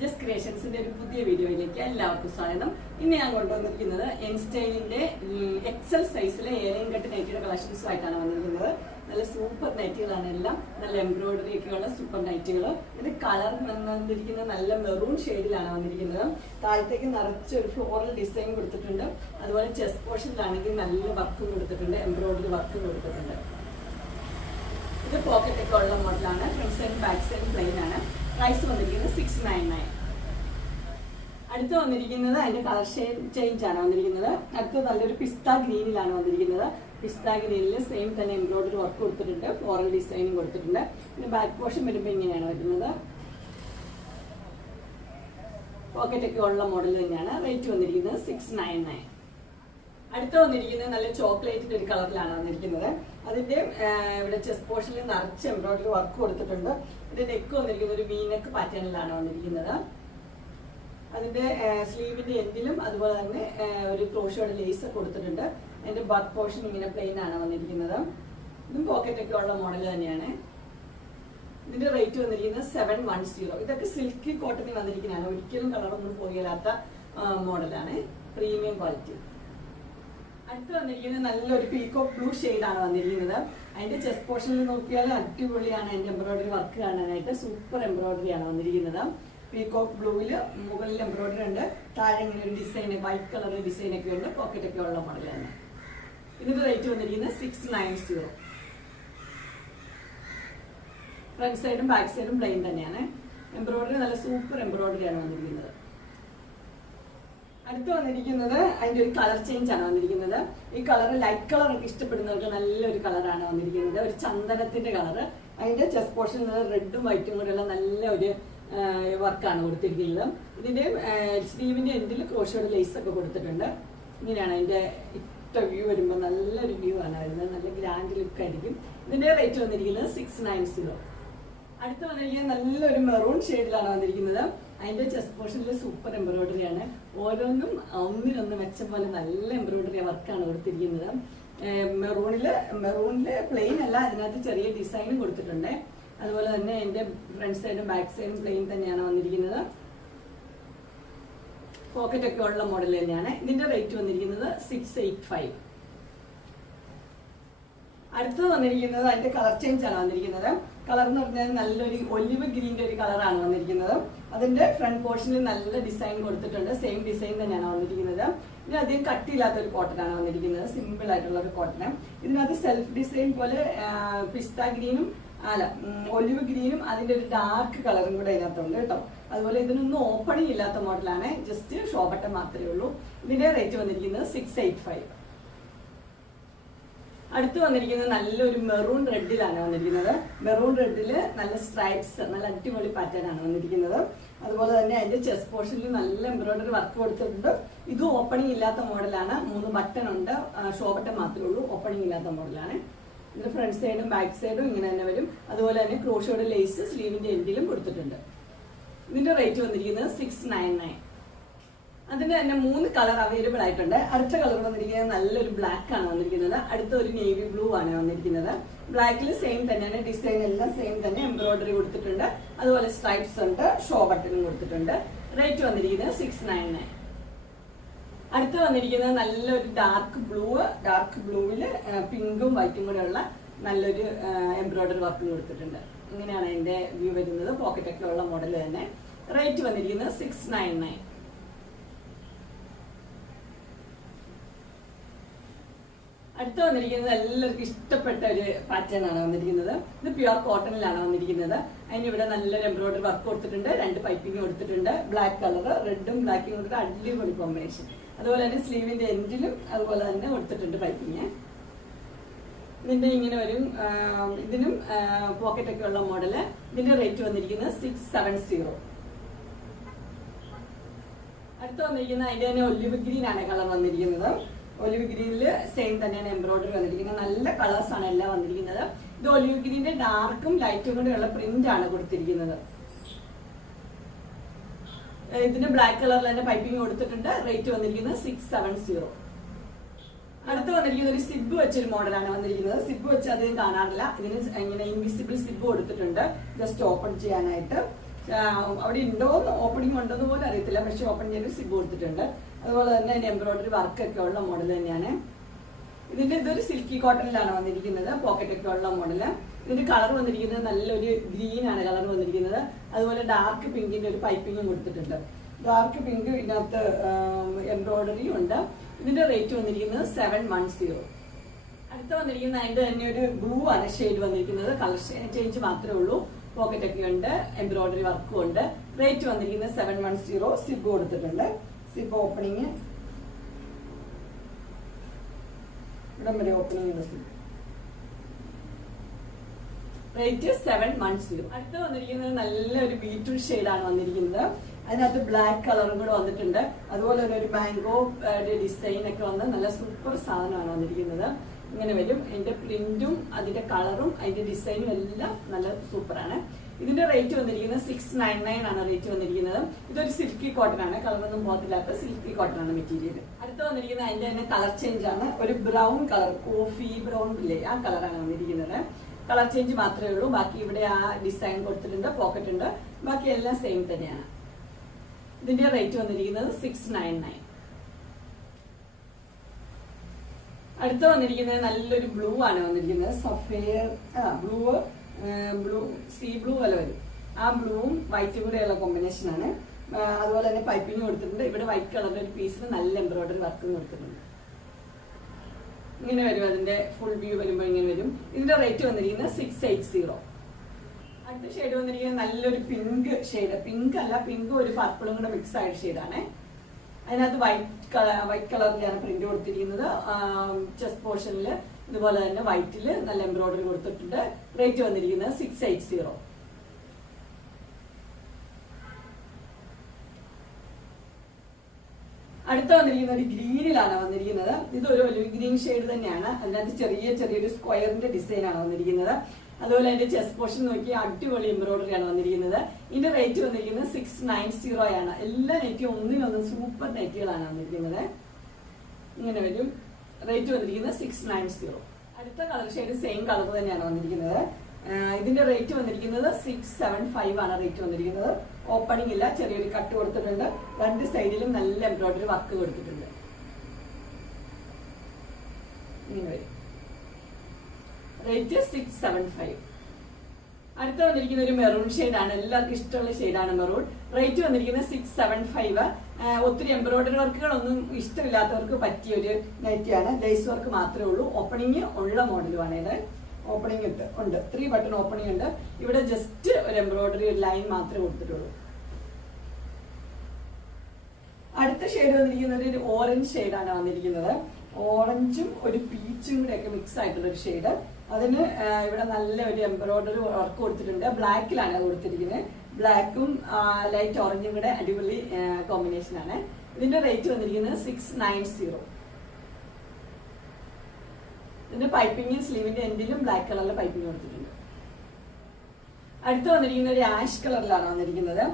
Just ക്രിയേഷൻസിന്റെ ഒരു പുതിയ വീഡിയോയിലേക്ക് എല്ലാവർക്കും സ്വാഗതം. ഇന്ന് ഞാൻ കൊണ്ടുവന്നിരിക്കുന്നത് എൻസ്റ്റൈലിന്റെ എക്സൽ സൈസിലെ ഏലയും കട്ട് നൈറ്റിയുടെ കളക്ഷൻസുമായിട്ടാണ് വന്നിരിക്കുന്നത്. നല്ല സൂപ്പർ നൈറ്റുകളാണ് എല്ലാം. നല്ല എംബ്രോയിഡറി ഉള്ള സൂപ്പർ നൈറ്റുകൾ ഇത് കളർ വന്നിരിക്കുന്നത് നല്ല മെറൂൺ ഷെയ്ഡിലാണ് വന്നിരിക്കുന്നത്. താഴത്തേക്ക് നിറച്ച് ഒരു ഫ്ലോറൽ ഡിസൈൻ കൊടുത്തിട്ടുണ്ട്. അതുപോലെ ചെസ്റ്റ് പോർഷനിലാണെങ്കിൽ നല്ല വർക്കും കൊടുത്തിട്ടുണ്ട്. എംബ്രോയിഡറി വർക്കും കൊടുത്തിട്ടുണ്ട്. ഇത് പോക്കറ്റ് ഒക്കെ ഉള്ള മോഡലാണ് front side back side plain ആണ്. പ്രൈസ് വന്നിരിക്കുന്നത് സിക്സ് നയൻ നയൻ അടുത്ത് വന്നിരിക്കുന്നത് അതിന്റെ കളർ ഷെയ്ഡ് ചേഞ്ച് ആണ് വന്നിരിക്കുന്നത്. അടുത്ത് നല്ലൊരു പിസ്ത ഗ്രീനിലാണ് വന്നിരിക്കുന്നത്. പിസ്ത ഗ്രീനിൽ സെയിം തന്നെ എംബ്രോയിഡറി വർക്ക് കൊടുത്തിട്ടുണ്ട്. ഫ്ലോറൽ ഡിസൈനും കൊടുത്തിട്ടുണ്ട്. പിന്നെ ബാക്ക് പോർഷൻ വരുമ്പോൾ ഇങ്ങനെയാണ് വരുന്നത്. പോക്കറ്റൊക്കെ ഉള്ള മോഡൽ തന്നെയാണ്. റേറ്റ് വന്നിരിക്കുന്നത് സിക്സ് നയൻ നയൻ അടുത്ത വന്നിരിക്കുന്നത് നല്ല ചോക്ലേറ്റിന്റെ ഒരു കളറിലാണ് വന്നിരിക്കുന്നത്. അതിന്റെ ഇവിടെ ചെസ്റ്റ് പോർഷനിൽ നിറച്ച് എംബ്രോയിഡറി വർക്ക് കൊടുത്തിട്ടുണ്ട്. ഇതിന്റെ നെക്ക് വന്നിരിക്കുന്നത് ഒരു മീനക്ക് പാറ്റേണിലാണ് വന്നിരിക്കുന്നത്. അതിന്റെ സ്ലീവിന്റെ എൻഡിലും അതുപോലെ തന്നെ ഒരു ക്രോഷോയുടെ ലേസ് കൊടുത്തിട്ടുണ്ട്. അതിന്റെ ബക്ക് പോർഷൻ ഇങ്ങനെ പ്ലെയിൻ ആണ് വന്നിരിക്കുന്നത്. ഇതും പോക്കറ്റ് ഒക്കെ ഉള്ള മോഡൽ തന്നെയാണ്. ഇതിന്റെ റേറ്റ് വന്നിരിക്കുന്നത് സെവൻ വൺ സീറോ ഇതൊക്കെ സിൽക്ക് കോട്ടണിൽ വന്നിരിക്കുന്നതാണ്. ഒരിക്കലും കളറൊന്നും പോയാലാത്ത മോഡലാണ് പ്രീമിയം ക്വാളിറ്റി അടുത്ത് വന്നിരിക്കുന്നത് നല്ലൊരു പീക്കോ ബ്ലൂ ആണ് വന്നിരിക്കുന്നത്. അതിന്റെ ചെസ്റ്റ് പോർഷനിൽ നോക്കിയാൽ അടിപൊളിയാണ്. അതിന്റെ എംബ്രോയിഡറി വർക്ക് കാണാനായിട്ട് സൂപ്പർ എംബ്രോയിഡറി ആണ് വന്നിരിക്കുന്നത്. പീകോക്ക് ബ്ലൂവിൽ മുകളിൽ എംബ്രോയിഡറി ഉണ്ട്. താഴെ ഇങ്ങനെ ഒരു ഡിസൈൻ വൈറ്റ് കളർ ഡിസൈൻ ഒക്കെ ഉണ്ട്. പോക്കറ്റ് ഒക്കെ ഉള്ള മോഡലാണ് ഇതിന്റെ റേറ്റ് വന്നിരിക്കുന്നത് സിക്സ് നയൻ സീറോ ഫ്രണ്ട് സൈഡും ബാക്ക് സൈഡും പ്ലെയിൻ തന്നെയാണ്. എംബ്രോയിഡറി നല്ല സൂപ്പർ എംബ്രോയിഡറി ആണ് വന്നിരിക്കുന്നത്. അടുത്ത് വന്നിരിക്കുന്നത് അതിന്റെ ഒരു കളർ ചേഞ്ച് ആണ് വന്നിരിക്കുന്നത്. ഈ കളർ ലൈറ്റ് കളർ ഇഷ്ടപ്പെടുന്നവർക്ക് നല്ലൊരു കളറാണ് വന്നിരിക്കുന്നത്. ഒരു ചന്ദനത്തിന്റെ കളർ അതിന്റെ ചെസ്റ്റ് പോർഷൻ റെഡും വൈറ്റും കൂടെയുള്ള നല്ല ഒരു വർക്കാണ് കൊടുത്തിരിക്കുന്നത്. ഇതിന്റെ സ്ലീവിന്റെ എൻഡിൽ ക്രോഷോയുടെ ലേസ് ഒക്കെ കൊടുത്തിട്ടുണ്ട്. ഇങ്ങനെയാണ് അതിന്റെ ഇട്ട വ്യൂ വരുമ്പോൾ നല്ലൊരു വ്യൂ ആണ് വരുന്നത്. നല്ല ഗ്രാൻഡ് ലുക്ക് ആയിരിക്കും. ഇതിന്റെ റേറ്റ് വന്നിരിക്കുന്നത് സിക്സ് നയൻ സീറോ അടുത്ത് വന്നിരിക്കുന്നത് നല്ലൊരു മെറൂൺ ഷെയ്ഡിലാണ് വന്നിരിക്കുന്നത്. അതിന്റെ ചെസ്റ്റ് പോർഷനിൽ സൂപ്പർ എംബ്രോയിഡറി ആണ്. ഓരോന്നും ഒന്നിനൊന്ന് മെച്ചം പോലെ നല്ല എംബ്രോയിഡറി വർക്കാണ് കൊടുത്തിരിക്കുന്നത്. മെറൂണിൽ മെറൂണിൽ പ്ലെയിൻ അല്ല അതിനകത്ത് ചെറിയ ഡിസൈനും കൊടുത്തിട്ടുണ്ട്. അതുപോലെ തന്നെ എന്റെ ഫ്രണ്ട് സൈഡും ബാക്ക് സൈഡും പ്ലെയിൻ തന്നെയാണ് വന്നിരിക്കുന്നത്. പോക്കറ്റ് ഒക്കെ ഉള്ള മോഡൽ തന്നെയാണ്. ഇതിന്റെ റേറ്റ് വന്നിരിക്കുന്നത് സിക്സ് എയ്റ്റ് ഫൈവ് അടുത്തത് വന്നിരിക്കുന്നത് അതിന്റെ കളർ ചേഞ്ച് ആണ് വന്നിരിക്കുന്നത്. കളർ എന്ന് പറഞ്ഞാൽ നല്ലൊരു ഒലിവ് ഗ്രീന്റെ ഒരു കളറാണ് വന്നിരിക്കുന്നത്. അതിന്റെ ഫ്രണ്ട് പോർഷനിൽ നല്ല ഡിസൈൻ കൊടുത്തിട്ടുണ്ട്. സെയിം ഡിസൈൻ തന്നെയാണ് വന്നിരിക്കുന്നത്. ഇതിന് അധികം കട്ടിയില്ലാത്ത ഒരു കോട്ടൺ ആണ് വന്നിരിക്കുന്നത്. സിമ്പിൾ ആയിട്ടുള്ള ഒരു കോട്ടൺ ഇതിനകത്ത് സെൽഫ് ഡിസൈൻ പോലെ പിസ്ത ഗ്രീനും അല്ല ഒലിവ് ഗ്രീനും അതിന്റെ ഒരു ഡാർക്ക് കളറും കൂടെ ഇതിനകത്തുണ്ട് കേട്ടോ. അതുപോലെ ഇതിനൊന്നും ഓപ്പണിംഗ് ഇല്ലാത്ത മോഡലാണ് ജസ്റ്റ് ഷോ ബട്ടൺ മാത്രമേ ഉള്ളൂ. ഇതിന്റെ റേറ്റ് വന്നിരിക്കുന്നത് സിക്സ് എയ്റ്റ് ഫൈവ് അടുത്ത് വന്നിരിക്കുന്നത് നല്ലൊരു മെറൂൺ റെഡിലാണ് വന്നിരിക്കുന്നത്. മെറൂൺ റെഡിൽ നല്ല സ്ട്രൈപ്സ് നല്ല അടിപൊളി പാറ്റേൺ ആണ് വന്നിരിക്കുന്നത്. അതുപോലെ തന്നെ അതിന്റെ ചെസ്റ്റ് പോർഷനിൽ നല്ല എംബ്രോയിഡറി വർക്ക് കൊടുത്തിട്ടുണ്ട്. ഇത് ഓപ്പണിംഗ് ഇല്ലാത്ത മോഡലാണ് മൂന്ന് ബട്ടൺ ഉണ്ട്. ഷോ ബട്ടൺ മാത്രമേ ഉള്ളൂ. ഓപ്പണിംഗ് ഇല്ലാത്ത മോഡലാണ് ഇതിന്റെ ഫ്രണ്ട് സൈഡും ബാക്ക് സൈഡും ഇങ്ങനെ തന്നെ വരും. അതുപോലെ തന്നെ ക്രോഷോയുടെ ലേസ് സ്ലീവിന്റെ എൻഡിലും കൊടുത്തിട്ടുണ്ട്. ഇതിന്റെ റേറ്റ് വന്നിരിക്കുന്നത് സിക്സ് നയൻ നയൻ അതിന് തന്നെ മൂന്ന് കളർ അവൈലബിൾ ആയിട്ടുണ്ട്. അടുത്ത കളർ വന്നിരിക്കുന്നത് നല്ലൊരു ബ്ലാക്ക് ആണ് വന്നിരിക്കുന്നത്. അടുത്ത ഒരു നേവി ബ്ലൂ ആണ് വന്നിരിക്കുന്നത്. ബ്ലാക്കിൽ സെയിം തന്നെയാണ്. ഡിസൈൻ എല്ലാം സെയിം തന്നെ. എംബ്രോയിഡറി കൊടുത്തിട്ടുണ്ട്. അതുപോലെ സ്ട്രൈപ്സ് ഉണ്ട്. ഷോ ബട്ടണും കൊടുത്തിട്ടുണ്ട്. റേറ്റ് വന്നിരിക്കുന്നത് സിക്സ് നയൻ നയൻ അടുത്ത് വന്നിരിക്കുന്നത് നല്ലൊരു ഡാർക്ക് ബ്ലൂ ഡാർക്ക് ബ്ലൂവിൽ പിങ്കും വൈറ്റും കൂടെ ഉള്ള നല്ലൊരു എംബ്രോയിഡറി വർക്കും കൊടുത്തിട്ടുണ്ട്. ഇങ്ങനെയാണ് എന്റെ വ്യൂ വരുന്നത്. പോക്കറ്റ് ഒക്കെ ഉള്ള മോഡൽ തന്നെ. റേറ്റ് വന്നിരിക്കുന്നത് സിക്സ് നയൻ നയൻ അടുത്ത് വന്നിരിക്കുന്നത് എല്ലാവർക്കും ഇഷ്ടപ്പെട്ട ഒരു പാറ്റേൺ ആണ് വന്നിരിക്കുന്നത്. ഇത് പ്യുവർ കോട്ടണിലാണ് വന്നിരിക്കുന്നത്. അതിന് ഇവിടെ നല്ലൊരു എംബ്രോയിഡറി വർക്ക് കൊടുത്തിട്ടുണ്ട്. രണ്ട് പൈപ്പിംഗ് കൊടുത്തിട്ടുണ്ട്. ബ്ലാക്ക് കളർ റെഡും ബ്ലാക്കും കൊടുത്തിട്ട് അടിപൊളി കോമ്പിനേഷൻ അതുപോലെ തന്നെ സ്ലീവിന്റെ എൻഡിലും അതുപോലെ തന്നെ കൊടുത്തിട്ടുണ്ട് പൈപ്പിങ് ഇതിന്റെ ഇങ്ങനെ വരും ഇതിനും പോക്കറ്റ് ഒക്കെ ഉള്ള മോഡൽ ഇതിന്റെ റേറ്റ് വന്നിരിക്കുന്നത് സിക്സ് സെവൻ സീറോ അടുത്ത് വന്നിരിക്കുന്ന അതിന്റെ തന്നെ ഒലിവ് ഗ്രീൻ ആണ് കളർ വന്നിരിക്കുന്നത്. ഒലിവ് ഗ്രീനിൽ സെയിം തന്നെയാണ് എംബ്രോയിഡറി വന്നിരിക്കുന്നത്. നല്ല കളേഴ്സ് ആണ് എല്ലാം വന്നിരിക്കുന്നത്. ഇത് ഒലിവ് ഗ്രീനിന്റെ ഡാർക്കും ലൈറ്റും കൂടെയുള്ള പ്രിന്റ് ആണ് കൊടുത്തിരിക്കുന്നത്. ഇതിന് ബ്ലാക്ക് കളറിൽ തന്നെ പൈപ്പിംഗ് കൊടുത്തിട്ടുണ്ട്. റേറ്റ് വന്നിരിക്കുന്നത് സിക്സ് സെവൻ സീറോ അടുത്ത് വന്നിരിക്കുന്നത് ഒരു സിബ് വെച്ചൊരു മോഡലാണ് വന്നിരിക്കുന്നത്. സിബ് വെച്ച് അധികം കാണാറില്ല. ഇതിന് ഇങ്ങനെ ഇൻവിസിബിൾ സിബ് കൊടുത്തിട്ടുണ്ട്. ജസ്റ്റ് ഓപ്പൺ ചെയ്യാനായിട്ട്. അവിടെ ഉണ്ടോ ഓപ്പണിംഗ് ഉണ്ടോ എന്ന് പോലും അറിയത്തില്ല. പക്ഷെ ഓപ്പൺ ചെയ്യാൻ സിബ് കൊടുത്തിട്ടുണ്ട്. അതുപോലെ തന്നെ അതിന്റെ എംബ്രോയിഡറി വർക്ക് ഒക്കെ ഉള്ള മോഡൽ തന്നെയാണ്. ഇതിന്റെ ഇതൊരു സിൽക്കി കോട്ടണിലാണ് വന്നിരിക്കുന്നത് പോക്കറ്റ് ഒക്കെ ഉള്ള മോഡൽ ഇതിന്റെ കളർ വന്നിരിക്കുന്നത് നല്ലൊരു ഗ്രീൻ ആണ് കളർ വന്നിരിക്കുന്നത്. അതുപോലെ ഡാർക്ക് പിങ്കിന്റെ ഒരു പൈപ്പിങ്ങും കൊടുത്തിട്ടുണ്ട്. ഡാർക്ക് പിങ്ക് ഇതിനകത്ത് എംബ്രോയിഡറി ഉണ്ട്. ഇതിന്റെ റേറ്റ് വന്നിരിക്കുന്നത് സെവൻ വൺ സീറോ അടുത്ത വന്നിരിക്കുന്ന അതിന്റെ തന്നെ ഒരു ബ്ലൂ ആണ് ഷെയ്ഡ് വന്നിരിക്കുന്നത്. കളർ ചേഞ്ച് മാത്രമേ ഉള്ളൂ. പോക്കറ്റ് ഒക്കെ ഉണ്ട് എംബ്രോയിഡറി വർക്കും ഉണ്ട്. റേറ്റ് വന്നിരിക്കുന്നത് സെവൻ വൺ സീറോ സിബ് കൊടുത്തിട്ടുണ്ട്. സിബ് ഓപ്പണിങ് ഇവിടം വരെ zip rate seven one zero അടുത്ത് വന്നിരിക്കുന്നത് നല്ലൊരു ബീറ്റ്റൂട്ട് ഷെയ്ഡാണ് വന്നിരിക്കുന്നത്. അതിനകത്ത് ബ്ലാക്ക് കളറും കൂടെ വന്നിട്ടുണ്ട്. അതുപോലെ തന്നെ ഒരു മാംഗോ ഡിസൈൻ ഒക്കെ വന്ന് നല്ല സൂപ്പർ സാധനമാണ് വന്നിരിക്കുന്നത്. ഇങ്ങനെ വരും. അതിന്റെ പ്രിന്റും അതിന്റെ കളറും അതിന്റെ ഡിസൈനും എല്ലാം നല്ല സൂപ്പറാണ് ഇതിന്റെ റേറ്റ് വന്നിരിക്കുന്നത് സിക്സ് നയൻ നയൻ ആണ് റേറ്റ് വന്നിരിക്കുന്നത്. ഇതൊരു സിൽക്കി കോട്ടൺ ആണ്. കളറൊന്നും പോകത്തില്ലാത്ത സിൽക്കി കോട്ടൺ ആണ് മെറ്റീരിയൽ അടുത്ത് വന്നിരിക്കുന്നത് അതിന്റെ തന്നെ കളർ ചേഞ്ച് ആണ്. ഒരു ബ്രൗൺ കളർ കോഫി ബ്രൗൺ ഇല്ലേ? ആ കളറാണ് വന്നിരിക്കുന്നത്. കളർ ചേഞ്ച് മാത്രമേ ഉള്ളൂ. ബാക്കി ഇവിടെ ആ ഡിസൈൻ കൊടുത്തിട്ടുണ്ട് പോക്കറ്റ് ഉണ്ട്. ബാക്കി എല്ലാം സെയിം തന്നെയാണ്. ഇതിന്റെ റേറ്റ് വന്നിരിക്കുന്നത് സിക്സ് നയൻ നയൻ അടുത്ത് വന്നിരിക്കുന്നത് നല്ലൊരു ബ്ലൂ ആണ് വന്നിരിക്കുന്നത്. Sapphire blue blue sea blue പോലെ വരും. ആ ബ്ലൂവും വൈറ്റും കൂടെയുള്ള കോമ്പിനേഷൻ ആണ്. അതുപോലെ തന്നെ പൈപ്പിംഗ് കൊടുത്തിട്ടുണ്ട്. ഇവിടെ വൈറ്റ് കളറിന്റെ ഒരു പീസിൽ നല്ല എംബ്രോയിഡറി വർക്ക് കൊടുത്തിട്ടുണ്ട്. ഇങ്ങനെ വരും. അതിന്റെ ഫുൾ വ്യൂ വരുമ്പോൾ ഇങ്ങനെ വരും. ഇതിന്റെ റേറ്റ് വന്നിരിക്കുന്നത് സിക്സ് എയ്റ്റ് സീറോ അടുത്ത ഷെയ്ഡ് വന്നിരിക്കുന്നത് നല്ലൊരു പിങ്ക് ഷെയ്ഡ് പിങ്ക് അല്ല പിങ്കും ഒരു പർപ്പിളും കൂടെ മിക്സ് ആയ ഷെയ്ഡാണ് അതിനകത്ത് വൈറ്റ് കളർ വൈറ്റ് കളറിലാണ് പ്രിന്റ് കൊടുത്തിരിക്കുന്നത്. ചെസ്റ്റ് പോർഷനിൽ ഇതുപോലെ തന്നെ വൈറ്റിൽ നല്ല എംബ്രോയിഡറി കൊടുത്തിട്ടുണ്ട്. റേറ്റ് വന്നിരിക്കുന്നത് സിക്സ് എയ്റ്റ് സീറോ അടുത്ത വന്നിരിക്കുന്ന ഒരു ഗ്രീനിലാണ് വന്നിരിക്കുന്നത്. ഇത് ഒരു ഗ്രീൻ ഷെയ്ഡ് തന്നെയാണ്. അതിനകത്ത് ചെറിയ ചെറിയൊരു സ്ക്വയറിന്റെ ഡിസൈനാണ് വന്നിരിക്കുന്നത്. അതുപോലെ അതിന്റെ ചെസ്റ്റ് പോർഷൻ നോക്കി അടിപൊളി എംബ്രോയിഡറി ആണ് വന്നിരിക്കുന്നത്. ഇതിന്റെ റേറ്റ് വന്നിരിക്കുന്നത് സിക്സ് നയൻ സീറോ ആണ്. എല്ലാ നെറ്റും ഒന്നിനൊന്ന് സൂപ്പർ നെറ്റുകളാണ് വന്നിരിക്കുന്നത്. ഇങ്ങനെ വരും. റേറ്റ് വന്നിരിക്കുന്നത് സിക്സ് നയൻ സീറോ അടുത്ത കളർ ഷെയ്ഡ് സെയിം കളർ തന്നെയാണ് വന്നിരിക്കുന്നത്. ഇതിന്റെ റേറ്റ് വന്നിരിക്കുന്നത് സിക്സ് സെവൻ ഫൈവ് ആണ് റേറ്റ് വന്നിരിക്കുന്നത്. ഓപ്പണിംഗ് ഇല്ല ചെറിയൊരു കട്ട് കൊടുത്തിട്ടുണ്ട്. രണ്ട് സൈഡിലും നല്ല എംബ്രോയിഡറി വർക്ക് കൊടുത്തിട്ടുണ്ട്. റേറ്റ് സിക്സ് സെവൻ ഫൈവ് അടുത്ത വന്നിരിക്കുന്ന ഒരു മെറൂൺ ഷെയ്ഡാണ് എല്ലാവർക്കും ഇഷ്ടമുള്ള ഷെയ്ഡാണ് മെറൂൺ റേറ്റ് വന്നിരിക്കുന്നത് സിക്സ് സെവൻ ഫൈവ് ഒത്തിരി എംബ്രോയിഡറി വർക്കുകളൊന്നും ഇഷ്ടമില്ലാത്തവർക്ക് പറ്റിയ ഒരു നൈറ്റിയാണ്. ലേസ് വർക്ക് മാത്രമേ ഉള്ളൂ. ഓപ്പണിങ് ഉള്ള മോഡലുമാണ് ഇത്. ഓപ്പണിംഗ് ഉണ്ട് ഉണ്ട്. ത്രീ ബട്ടൺ ഓപ്പണിംഗ് ഉണ്ട്. ഇവിടെ ജസ്റ്റ് ഒരു എംബ്രോയിഡറി ഒരു ലൈൻ മാത്രമേ കൊടുത്തിട്ടുള്ളൂ. അടുത്ത ഷെയ്ഡ് വന്നിരിക്കുന്നത് ഒരു ഓറഞ്ച് ഷെയ്ഡാണ് വന്നിരിക്കുന്നത്. ഓറഞ്ചും ഒരു പീച്ചും കൂടെ ഒക്കെ മിക്സ് ആയിട്ടുള്ള ഒരു ഷെയ്ഡ് അതിന് ഇവിടെ നല്ല ഒരു എംബ്രോയിഡറി വർക്ക് കൊടുത്തിട്ടുണ്ട്. ബ്ലാക്കിലാണ് കൊടുത്തിരിക്കുന്നത്. ബ്ലാക്കും ലൈറ്റ് ഓറഞ്ചും കൂടെ അടിപൊളി കോമ്പിനേഷൻ ആണ്. ഇതിന്റെ റേറ്റ് വന്നിരിക്കുന്നത് സിക്സ് നയൻ സീറോ ഇതിന്റെ പൈപ്പിംഗ് സ്ലീവിന്റെ എൻഡിലും ബ്ലാക്ക് കളറിലെ പൈപ്പിംഗ് കൊടുത്തിട്ടുണ്ട്. അടുത്ത് വന്നിരിക്കുന്നത് ഒരു ആഷ് കളറിലാണ് വന്നിരിക്കുന്നത്.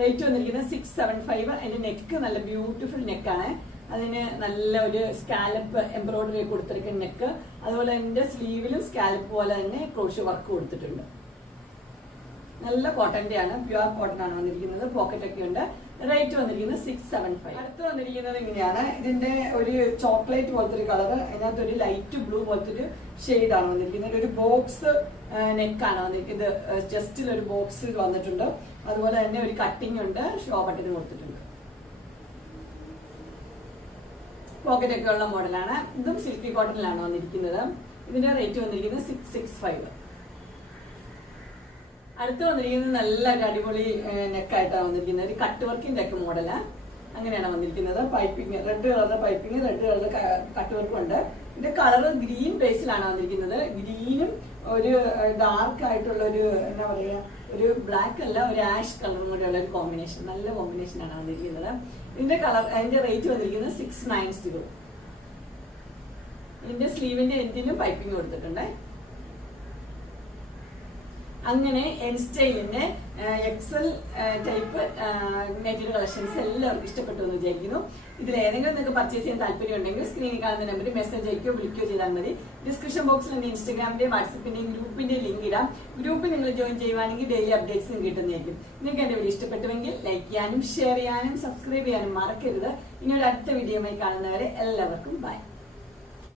റേറ്റ് വന്നിരിക്കുന്നത് സിക്സ് സെവൻ ഫൈവ് അതിന്റെ നെക്ക് നല്ല ബ്യൂട്ടിഫുൾ നെക്കാണ് അതിന് നല്ല ഒരു സ്കാലപ്പ് എംബ്രോയിഡറി കൊടുത്തിരിക്കുന്ന നെക്ക് അതുപോലെ എന്റെ സ്ലീവിലും സ്കാലപ്പ് പോലെ തന്നെ ക്രോഷ്യ വർക്ക് കൊടുത്തിട്ടുണ്ട്. നല്ല കോട്ടന്റെ ആണ് പ്യുവർ കോട്ടൺ ആണ് വന്നിരിക്കുന്നത്. പോക്കറ്റ് ഒക്കെ ഉണ്ട്. റേറ്റ് വന്നിരിക്കുന്നത് സിക്സ് സെവൻ ഫൈവ് അടുത്ത് വന്നിരിക്കുന്നത് ഇങ്ങനെയാണ്. ഇതിന്റെ ഒരു ചോക്ലേറ്റ് പോലത്തെ ഒരു കളർ അതിനകത്ത് ഒരു ലൈറ്റ് ബ്ലൂ പോലത്തെ ഒരു ഷെയ്ഡ് ആണ് വന്നിരിക്കുന്നത്. ഒരു ബോക്സ് നെക്കാണ് വന്നിരിക്കുന്നത്. ജസ്റ്റിൽ ഒരു ബോക്സിൽ വന്നിട്ടുണ്ട്. അതുപോലെ തന്നെ ഒരു കട്ടിംഗ് ഉണ്ട് ഷോ ബട്ടൺ കൊടുത്തിട്ടുണ്ട്. പോക്കറ്റ് ഒക്കെ ഉള്ള മോഡലാണ് ഇതും സിൽക്കി കോട്ടണിലാണ് വന്നിരിക്കുന്നത്. ഇതിന്റെ റേറ്റ് വന്നിരിക്കുന്നത് സിക്സ് സിക്സ് ഫൈവ് അടുത്ത് വന്നിരിക്കുന്നത് നല്ല അടിപൊളി നെക്കായിട്ടാണ് വന്നിരിക്കുന്നത്. ഒരു കട്ട് വർക്കിന്റെ ഒക്കെ മോഡൽ അങ്ങനെയാണ് വന്നിരിക്കുന്നത്. പൈപ്പിംഗ് റെഡ് കളറിന്റെ പൈപ്പിംഗ് റെഡ് കളറിന്റെ കട്ട് വർക്കും ഉണ്ട്. ഇതിന്റെ കളർ ഗ്രീൻ ബേസിലാണ് വന്നിരിക്കുന്നത്. ഗ്രീനും ഒരു ഡാർക്ക് ആയിട്ടുള്ള ഒരു എന്താ പറയുക ഒരു ബ്ലാക്ക് അല്ല ഒരു ആഷ് കളറും കൂടെ ഉള്ള ഒരു കോമ്പിനേഷൻ നല്ല കോമ്പിനേഷൻ ആണ് വന്നിരിക്കുന്നത്. ഇതിന്റെ കളർ അതിന്റെ റേറ്റ് വന്നിരിക്കുന്നത് സിക്സ് നയൻ സീറോ ഇതിന്റെ സ്ലീവിന്റെ എന്തിനും പൈപ്പിംഗ് കൊടുത്തിട്ടുണ്ട്. അങ്ങനെ എൻസ്റ്റൈലിന്റെ എക്സൽ ടൈപ്പ് മെറ്റീരിയൽ കളക്ഷൻസ് എല്ലാവർക്കും ഇഷ്ടപ്പെട്ടു എന്ന് വിചാരിക്കുന്നു. ഇതിൽ ഏതെങ്കിലും നിങ്ങൾക്ക് പർച്ചേസ് ചെയ്യാൻ താല്പര്യം ഉണ്ടെങ്കിൽ സ്ക്രീനിൽ കാണുന്ന നമ്പറിൽ മെസ്സേജ് അയക്കുകയോ വിളിക്കുകയോ ചെയ്താൽ മതി. ഡിസ്ക്രിപ്ഷൻ ബോക്സിൽ എന്റെ ഇൻസ്റ്റാഗ്രാമിന്റെയും വാട്സപ്പിന്റെയും ഗ്രൂപ്പിന്റെ ലിങ്ക് ഇടാം. ഗ്രൂപ്പിൽ നിങ്ങൾ ജോയിൻ ചെയ്യുവാണെങ്കിൽ ഡെയിലി അപ്ഡേറ്റ്സും കിട്ടുന്നതായിരിക്കും. നിങ്ങൾക്ക് എന്റെ വീഡിയോ ഇഷ്ടപ്പെട്ടുവെങ്കിൽ ലൈക്ക് ചെയ്യാനും ഷെയർ ചെയ്യാനും സബ്സ്ക്രൈബ് ചെയ്യാനും മറക്കരുത്. ഇനി ഒരു അടുത്ത വീഡിയോയുമായി കാണുന്നവരെ എല്ലാവർക്കും ബൈ